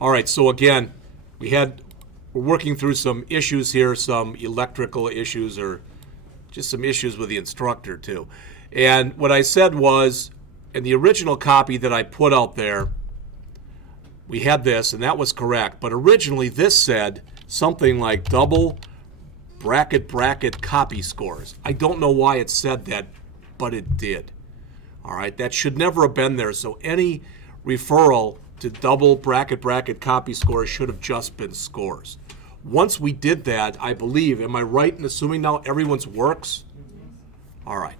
All right, so again, we're working through some issues here, some electrical issues or just some issues with the instructor too. And what I said was, in the original copy that I put out there, we had this, and that was correct. But originally this said something like double bracket copy scores. I don't know why it said that, but it did. All right, that should never have been there. So any referral to double bracket copy scores should have just been scores. Once we did that, I believe, am I right in assuming now everyone's works? All right.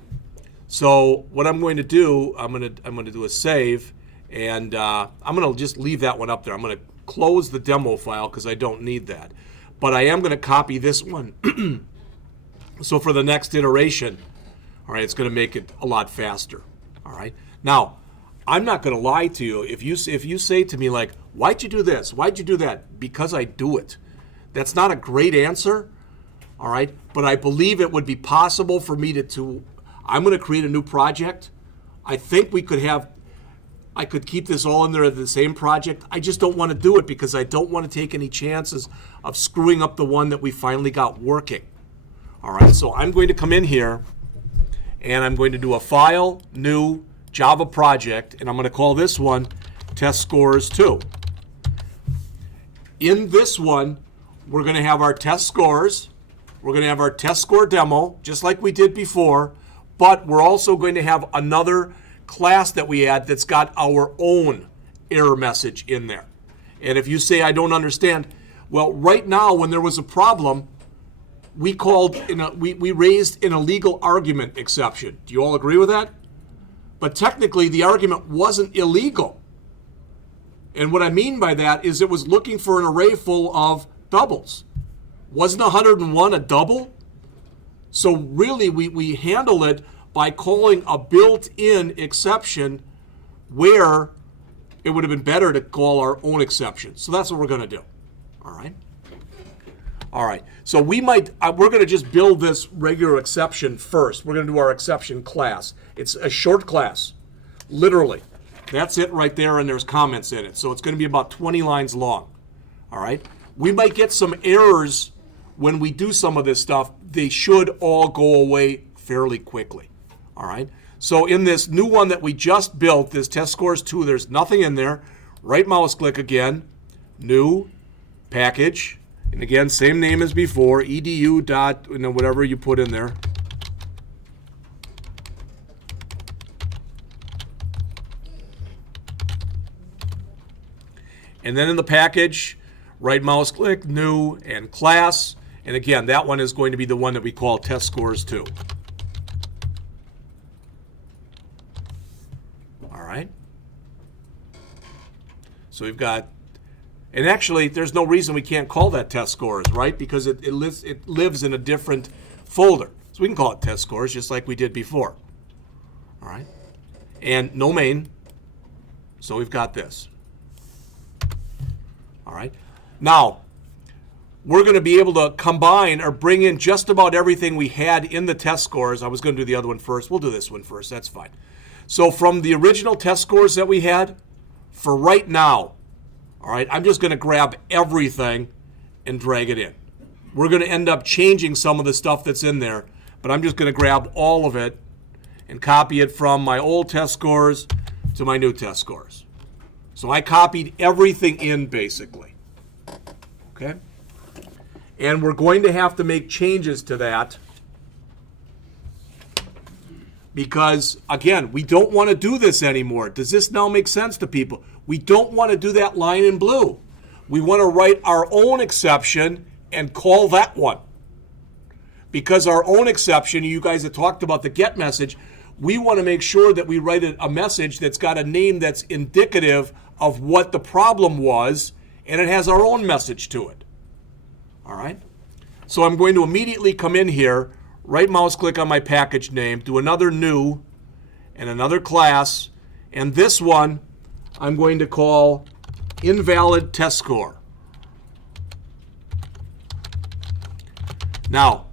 So what I'm going to do, I'm going to do a save, and I'm going to just leave that one up there. I'm going to close the demo file because I don't need that. But I am going to copy this one. So for the next iteration, all right, it's going to make it a lot faster. All right. Now, I'm not going to lie to you. If you say to me like, why'd you do this? Why'd you do that? Because I do it. That's not a great answer. All right. But I believe it would be possible for me to I'm going to create a new project. I think I could keep this all in there at the same project. I just don't want to do it because I don't want to take any chances of screwing up the one that we finally got working. All right, so I'm going to come in here and I'm going to do a file, new Java project, and I'm going to call this one test scores 2. In this one, we're going to have our test scores. We're going to have our test score demo, just like we did before, but we're also going to have another class that we add that's got our own error message in there. And if you say, I don't understand, well, right now when there was a problem, we raised an illegal argument exception. Do you all agree with that? But technically, the argument wasn't illegal. And what I mean by that is it was looking for an array full of doubles. Wasn't 101 a double? So really, we handle it by calling a built-in exception where it would have been better to call our own exception. So that's what we're going to do. All right? All right. So we're going to just build this regular exception first. We're going to do our exception class. It's a short class, literally. That's it right there, and there's comments in it. So it's going to be about 20 lines long. All right? We might get some errors when we do some of this stuff. They should all go away fairly quickly. All right? So in this new one that we just built, this test scores 2, there's nothing in there. Right mouse click again, new, package. And again, same name as before, edu dot, whatever you put in there. And then in the package, right mouse click, new, and class. And again, that one is going to be the one that we call test scores 2. All right. So we've got, and actually, there's no reason we can't call that test scores, right? Because it lives in a different folder. So we can call it test scores just like we did before. All right. And no main. So we've got this. All right. Now, we're going to be able to combine or bring in just about everything we had in the test scores. I was going to do the other one first. We'll do this one first. That's fine. So from the original test scores that we had, for right now, all right, I'm just going to grab everything and drag it in. We're going to end up changing some of the stuff that's in there, but I'm just going to grab all of it and copy it from my old test scores to my new test scores. So I copied everything in, basically. Okay? And we're going to have to make changes to that because, again, we don't want to do this anymore. Does this now make sense to people? We don't want to do that line in blue. We want to write our own exception and call that one. Because our own exception, you guys have talked about the get message, we want to make sure that we write a message that's got a name that's indicative of what the problem was, and it has our own message to it. All right? So I'm going to immediately come in here, right mouse click on my package name, do another new and another class, and this one I'm going to call invalid test score. Now,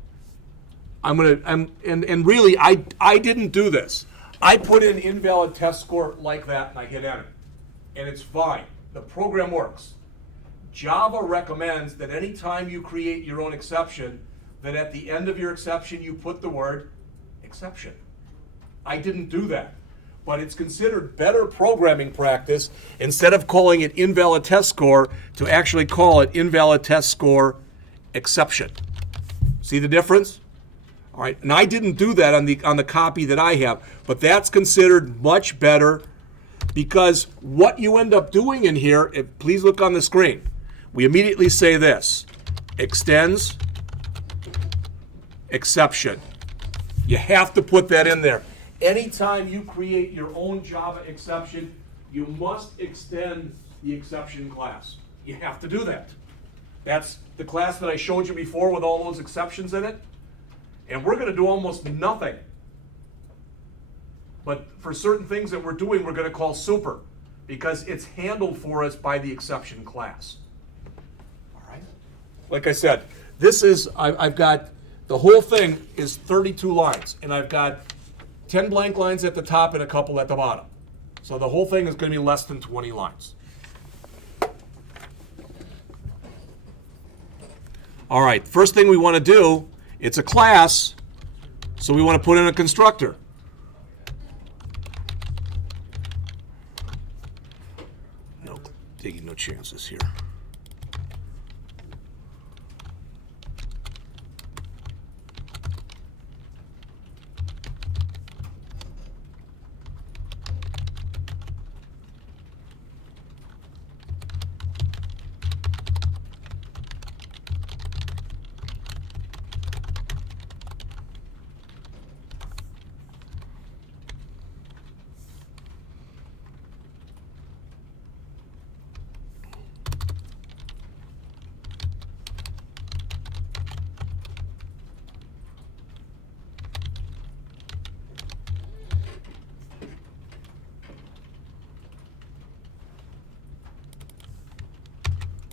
and really, I didn't do this. I put in invalid test score like that, and I hit enter. And it's fine. The program works. Java recommends that anytime you create your own exception, that at the end of your exception you put the word exception. I didn't do that, but it's considered better programming practice, instead of calling it invalid test score, to actually call it invalid test score exception. See the difference? All right, and I didn't do that on the copy that I have, but that's considered much better, because what you end up doing in here, please look on the screen, we immediately say this: extends exception. You have to put that in there. Anytime you create your own Java exception, you must extend the exception class. You have to do that. That's the class that I showed you before with all those exceptions in it. And we're going to do almost nothing. But for certain things that we're doing, we're going to call super, because it's handled for us by the exception class. All right. Like I said, this is, I've got, the whole thing is 32 lines, and I've got 10 blank lines at the top and a couple at the bottom. So the whole thing is going to be less than 20 lines. All right, first thing we want to do, it's a class, so we want to put in a constructor. No, taking no chances here.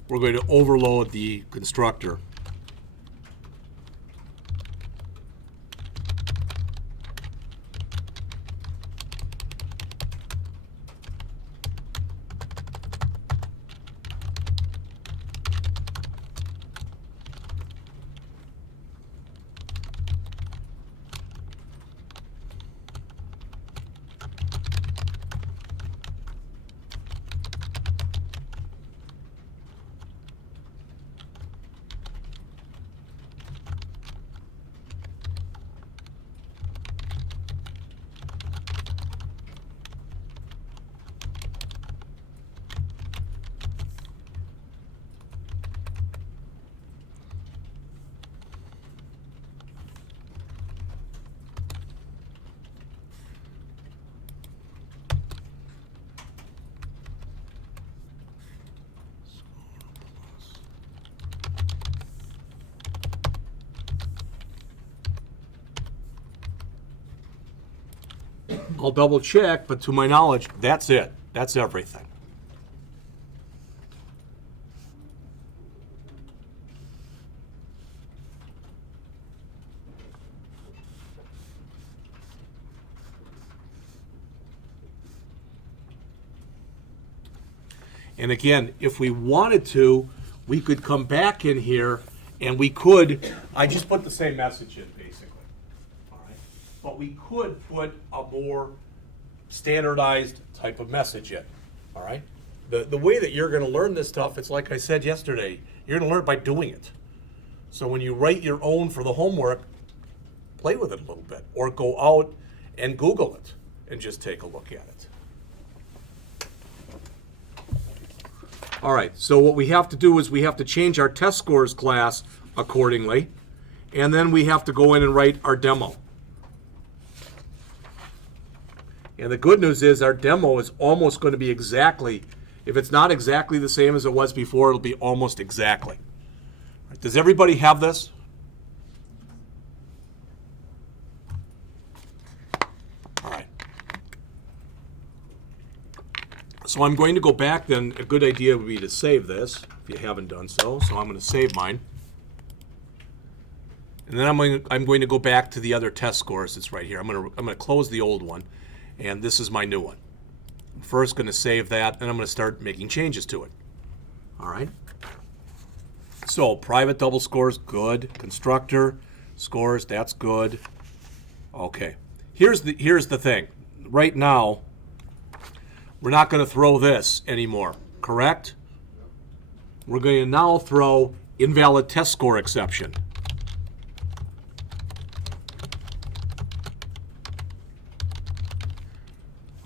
We're going to overload the constructor. I'll double check, but to my knowledge, that's it. That's everything. And again, if we wanted to, we could come back in here and we could, I just put the same message in basically. All right. But we could put a more standardized type of message in. All right. The way that you're going to learn this stuff, it's like I said yesterday, you're going to learn by doing it. So when you write your own for the homework, play with it a little bit, or go out and Google it and just take a look at it. All right, so what we have to do is we have to change our test scores class accordingly, and then we have to go in and write our demo. And the good news is our demo is almost going to be exactly, if it's not exactly the same as it was before, it'll be almost exactly. Does everybody have this? All right. So I'm going to go back then. A good idea would be to save this if you haven't done so. So I'm going to save mine. And then I'm going to go back to the other test scores that's right here. I'm going to close the old one, and this is my new one. I'm first going to save that, and I'm going to start making changes to it. All right. So private double scores, good. Constructor scores, that's good. Okay. Here's the thing. Right now, we're not going to throw this anymore, correct? We're going to now throw invalid test score exception.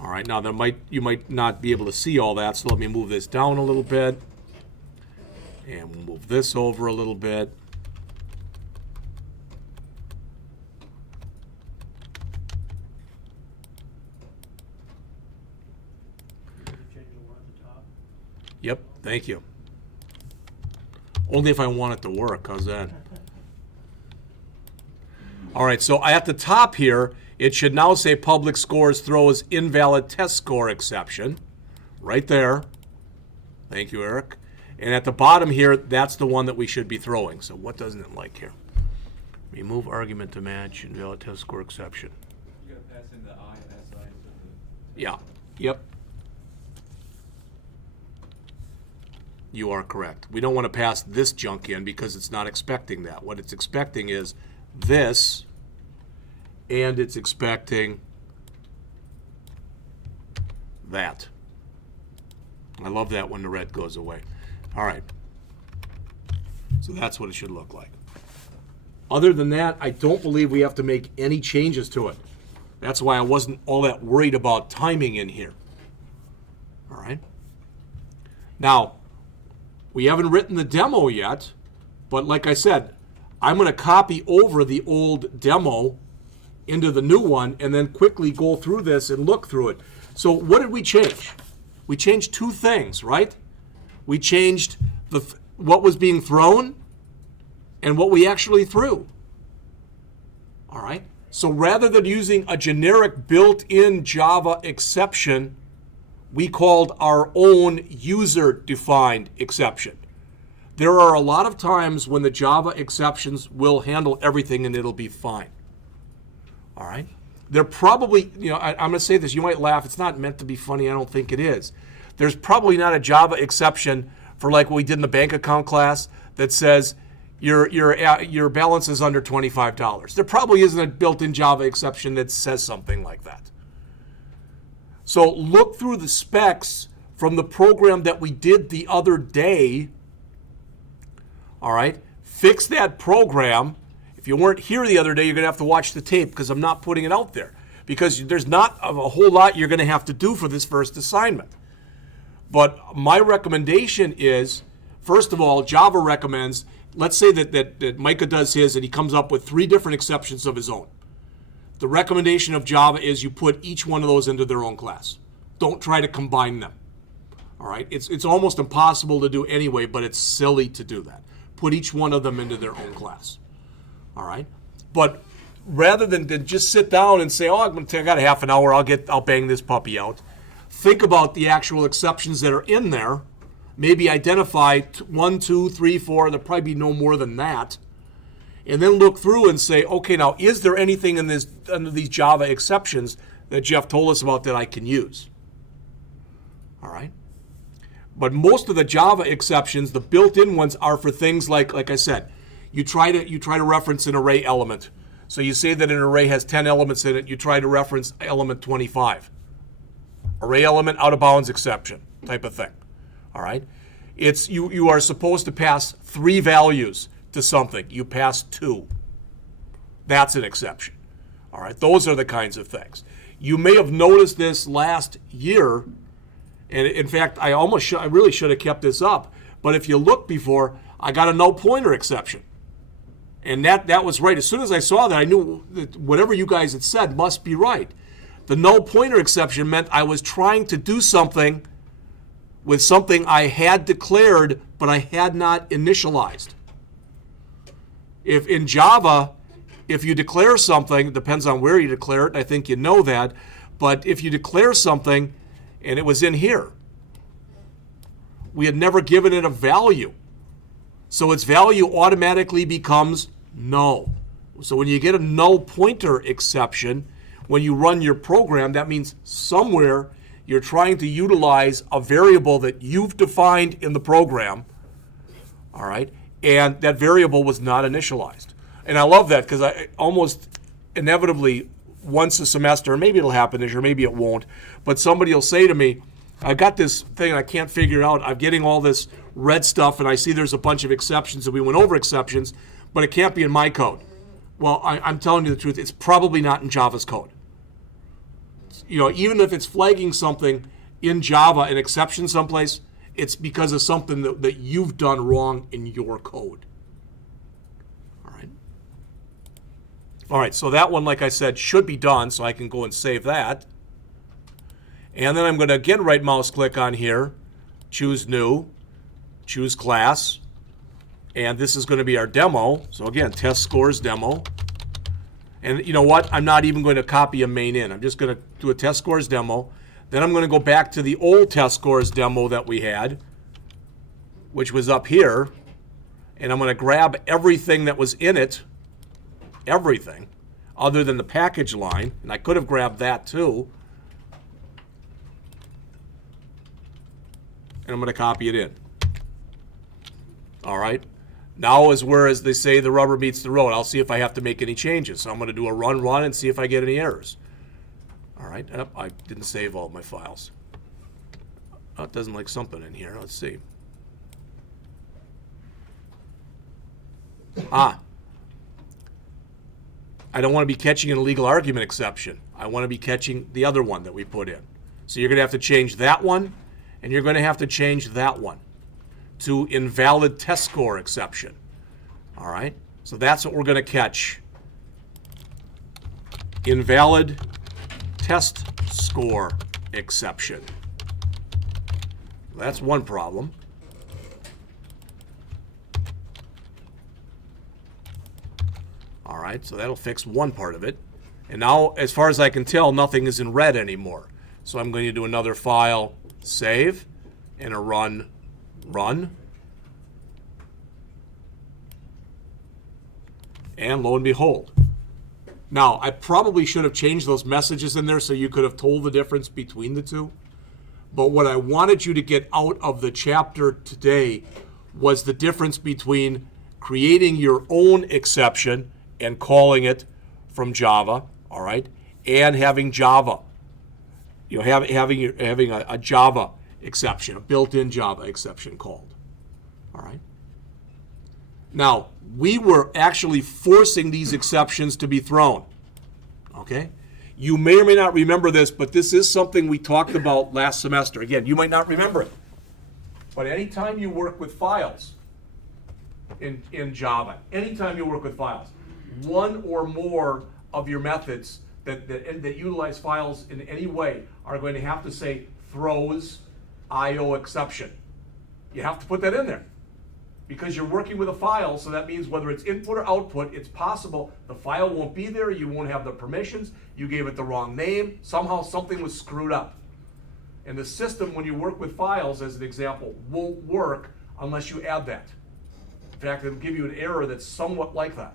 All right, now you might not be able to see all that, so let me move this down a little bit. And we'll move this over a little bit. Yep, thank you. Only if I want it to work. How's that? All right, so at the top here, it should now say public scores throws invalid test score exception. Right there. Thank you, Eric. And at the bottom here, that's the one that we should be throwing. So what doesn't it like here? Remove argument to match invalid test score exception. You got to pass in the I and SI into the... Yeah. Yep. You are correct. We don't want to pass this junk in because it's not expecting that. What it's expecting is this, and it's expecting that. I love that when the red goes away. All right. So that's what it should look like. Other than that, I don't believe we have to make any changes to it. That's why I wasn't all that worried about timing in here. All right. Now, we haven't written the demo yet, but like I said, I'm going to copy over the old demo into the new one and then quickly go through this and look through it. So what did we change? We changed two things, right? We changed what was being thrown and what we actually threw. All right? So rather than using a generic built-in Java exception, we called our own user-defined exception. There are a lot of times when the Java exceptions will handle everything and it'll be fine. All right? They're probably, I'm going to say this, you might laugh. It's not meant to be funny. I don't think it is. There's probably not a Java exception for like what we did in the bank account class that says your balance is under $25. There probably isn't a built-in Java exception that says something like that. So look through the specs from the program that we did the other day. All right? Fix that program. If you weren't here the other day, you're going to have to watch the tape because I'm not putting it out there. Because there's not a whole lot you're going to have to do for this first assignment. But my recommendation is, first of all, Java recommends, let's say that Micah does his and he comes up with 3 different exceptions of his own. The recommendation of Java is you put each one of those into their own class. Don't try to combine them. All right? It's almost impossible to do anyway, but it's silly to do that. Put each one of them into their own class. All right? But rather than just sit down and say, oh, I got a half an hour, I'll bang this puppy out. Think about the actual exceptions that are in there. Maybe identify 1, 2, 3, 4. There'll probably be no more than that. And then look through and say, okay, now is there anything in this under these Java exceptions that Jeff told us about that I can use? All right. But most of the Java exceptions, the built-in ones, are for things like I said, you try to reference an array element. So you say that an array has 10 elements in it. You try to reference element 25. Array element out of bounds exception type of thing. All right. It's you are supposed to pass 3 values to something. You pass 2. That's an exception. All right. Those are the kinds of things. You may have noticed this last year, and in fact, I really should have kept this up. But if you look before, I got a null pointer exception. And that was right. As soon as I saw that, I knew that whatever you guys had said must be right. The null pointer exception meant I was trying to do something with something I had declared, but I had not initialized. If in Java, if you declare something, it depends on where you declare it, and I think you know that, but if you declare something, and it was in here, we had never given it a value. So its value automatically becomes null. So when you get a null pointer exception, when you run your program, that means somewhere you're trying to utilize a variable that you've defined in the program, all right, and that variable was not initialized. And I love that because I almost inevitably once a semester, or maybe it'll happen this year, maybe it won't, but somebody will say to me, I've got this thing I can't figure out. I'm getting all this red stuff, and I see there's a bunch of exceptions, and we went over exceptions, but it can't be in my code. Well, I'm telling you the truth, it's probably not in Java's code. You know, even if it's flagging something in Java, an exception someplace, it's because of something that you've done wrong in your code. All right, so that one, like I said, should be done, so I can go and save that. And then I'm going to again right mouse click on here, choose new, choose class, and this is going to be our demo. So again, test scores demo. And you know what? I'm not even going to copy a main in. I'm just going to do a test scores demo. Then I'm going to go back to the old test scores demo that we had, which was up here, and I'm going to grab everything that was in it, everything, other than the package line, and I could have grabbed that too, and I'm going to copy it in. All right. Now is where, as they say, the rubber meets the road. I'll see if I have to make any changes. So I'm going to do a run and see if I get any errors. All right. Oh, I didn't save all of my files. Oh, it doesn't like something in here. Let's see. I don't want to be catching an illegal argument exception. I want to be catching the other one that we put in. So you're going to have to change that one, and you're going to have to change that one to invalid test score exception. All right? So that's what we're going to catch. Invalid test score exception. That's one problem. All right, so that'll fix one part of it. And now, as far as I can tell, nothing is in red anymore. So I'm going to do another file, save, and a run. And lo and behold. Now, I probably should have changed those messages in there so you could have told the difference between the two. But what I wanted you to get out of the chapter today was the difference between creating your own exception and calling it from Java, all right, and having Java, you know, having a Java exception, a built-in Java exception called, all right. Now, we were actually forcing these exceptions to be thrown, okay? You may or may not remember this, but this is something we talked about last semester. Again, you might not remember it, but anytime you work with files in Java, anytime you work with files, one or more of your methods that utilize files in any way are going to have to say throws IO exception. You have to put that in there because you're working with a file, so that means whether it's input or output, it's possible the file won't be there, you won't have the permissions, you gave it the wrong name, somehow something was screwed up. And the system, when you work with files, as an example, won't work unless you add that. In fact, it'll give you an error that's somewhat like that.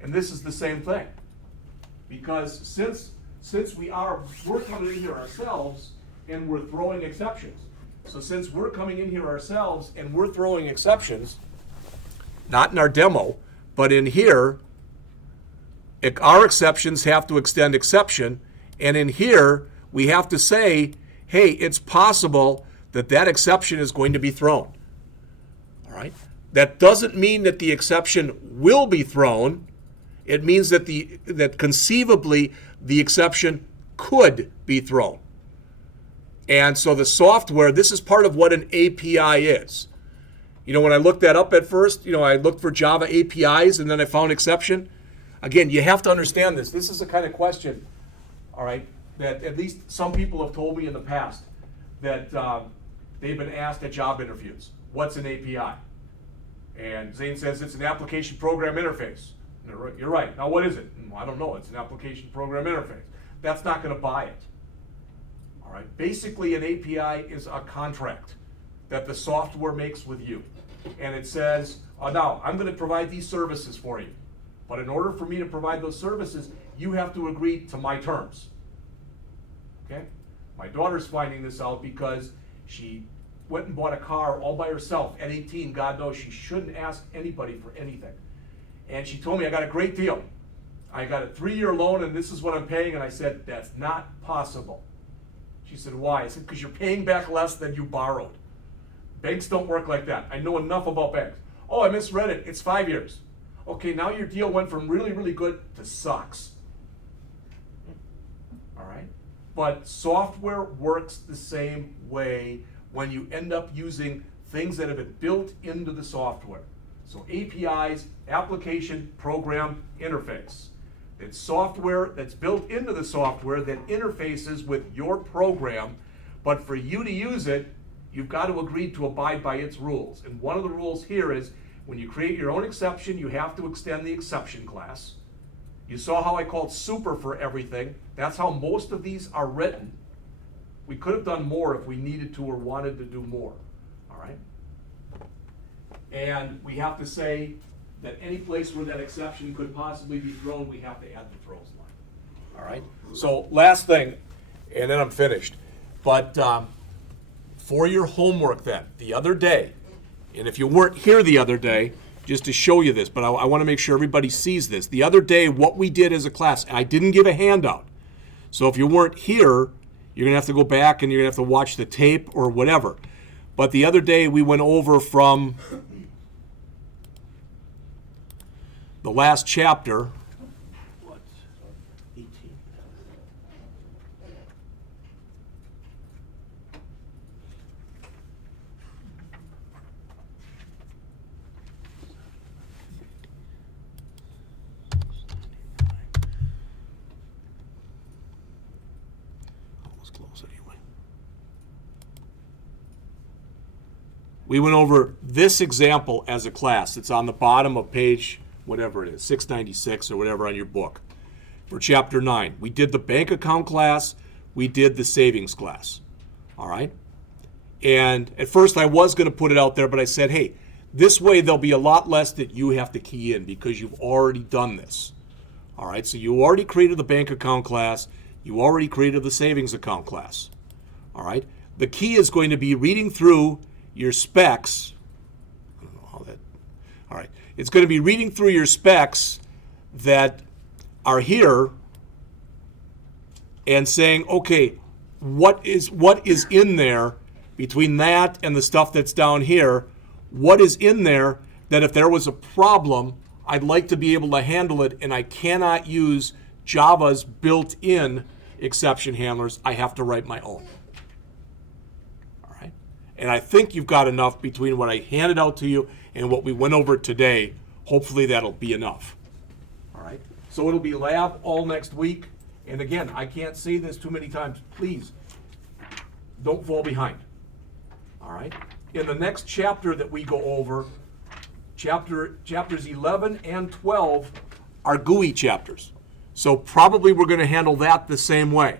And this is the same thing, because since we're coming in here ourselves and we're throwing exceptions. So since we're coming in here ourselves and we're throwing exceptions, not in our demo, but in here, our exceptions have to extend exception, and in here we have to say, hey, it's possible that that exception is going to be thrown. All right? That doesn't mean that the exception will be thrown. It means that that conceivably the exception could be thrown. And so the software, this is part of what an API is. You know, when I looked that up at first, you know, I looked for Java APIs and then I found exception. Again, you have to understand this. This is the kind of question, all right, that at least some people have told me in the past that they've been asked at job interviews, what's an API? And Zane says it's an application program interface. You're right. Now what is it? Well, I don't know. It's an application program interface. That's not going to buy it. All right. Basically, an API is a contract that the software makes with you. And it says, now I'm going to provide these services for you. But in order for me to provide those services, you have to agree to my terms. Okay? My daughter's finding this out because she went and bought a car all by herself at 18. God knows she shouldn't ask anybody for anything. And she told me, I got a great deal. I got a 3-year loan and this is what I'm paying. And I said, that's not possible. She said, why? I said, because you're paying back less than you borrowed. Banks don't work like that. I know enough about banks. Oh, I misread it. It's 5 years. Okay, now your deal went from really, really good to sucks. All right? But software works the same way when you end up using things that have been built into the software. So APIs, application, program, interface. It's software that's built into the software that interfaces with your program, but for you to use it, you've got to agree to abide by its rules. And one of the rules here is when you create your own exception, you have to extend the exception class. You saw how I called super for everything. That's how most of these are written. We could have done more if we needed to or wanted to do more. All right? And we have to say that any place where that exception could possibly be thrown, we have to add the throws line. All right? So last thing, and then I'm finished. But for your homework then, the other day, and if you weren't here the other day, just to show you this, but I want to make sure everybody sees this. The other day, what we did as a class, and I didn't give a handout. So if you weren't here, you're going to have to go back and you're going to have to watch the tape or whatever. But the other day, we went over from the last chapter. What? 18. Almost close anyway. We went over this example as a class. It's on the bottom of page, whatever it is, 696 or whatever on your book. For chapter 9, we did the bank account class, we did the savings class. All right? And at first I was going to put it out there, but I said, hey, this way there'll be a lot less that you have to key in because you've already done this. All right? So you already created the bank account class, you already created the savings account class. All right? The key is going to be reading through your specs. I don't know how that. All right. It's going to be reading through your specs that are here and saying, okay, what is in there between that and the stuff that's down here? What is in there that if there was a problem, I'd like to be able to handle it and I cannot use Java's built-in exception handlers. I have to write my own. All right? And I think you've got enough between what I handed out to you and what we went over today. Hopefully that'll be enough. All right? So it'll be lab all next week. And again, I can't say this too many times. Please, don't fall behind. All right? In the next chapter that we go over, chapters 11 and 12 are GUI chapters. So probably we're going to handle that the same way.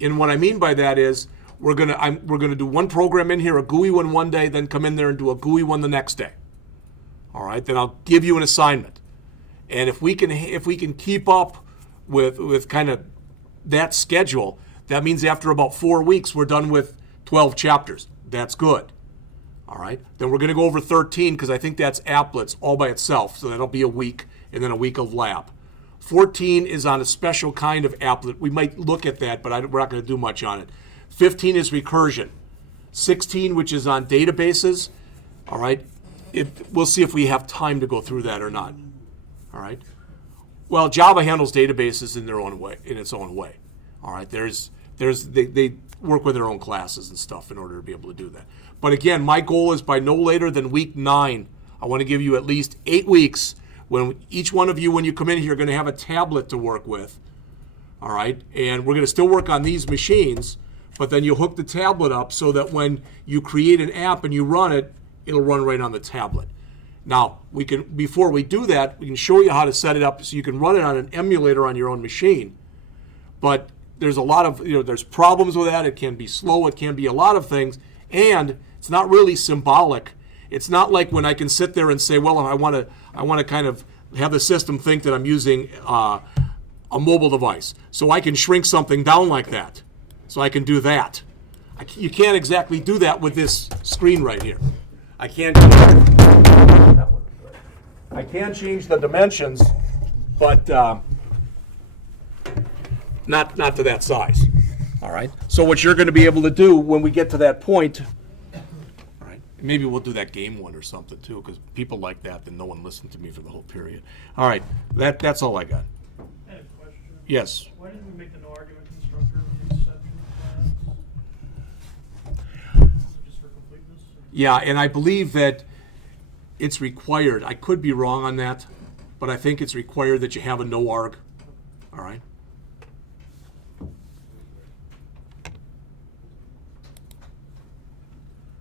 And what I mean by that is we're going to do one program in here, a GUI one day, then come in there and do a GUI one the next day. All right, then I'll give you an assignment. And if we can keep up with kind of that schedule, that means after about 4 weeks we're done with 12 chapters. That's good. All right, then we're going to go over 13 because I think that's applets all by itself. So that'll be a week and then a week of lab. 14 is on a special kind of applet. We might look at that, but we're not going to do much on it. 15 is recursion. 16, which is on databases. All right. We'll see if we have time to go through that or not. All right. Well, Java handles databases in their own way, in its own way. All right. They work with their own classes and stuff in order to be able to do that. But again, my goal is by no later than week 9, I want to give you at least 8 weeks when each one of you, when you come in here, are going to have a tablet to work with. All right. And we're going to still work on these machines, but then you hook the tablet up so that when you create an app and you run it, it'll run right on the tablet. Now, before we do that, we can show you how to set it up so you can run it on an emulator on your own machine. But there's a lot of, there's problems with that. It can be slow. It can be a lot of things. And it's not really symbolic. It's not like when I can sit there and say, well, I want to kind of have the system think that I'm using a mobile device. So I can shrink something down like that. So I can do that. You can't exactly do that with this screen right here. I can change the dimensions, but not to that size. All right. So what you're going to be able to do when we get to that point, all right, maybe we'll do that game one or something too, because people like that, then no one listened to me for the whole period. All right, that's all I got. I have a question. Yes. Why didn't we make the no argument constructor the exception class? Just for completeness? Yeah, and I believe that it's required. I could be wrong on that, but I think it's required that you have a no arg. All right.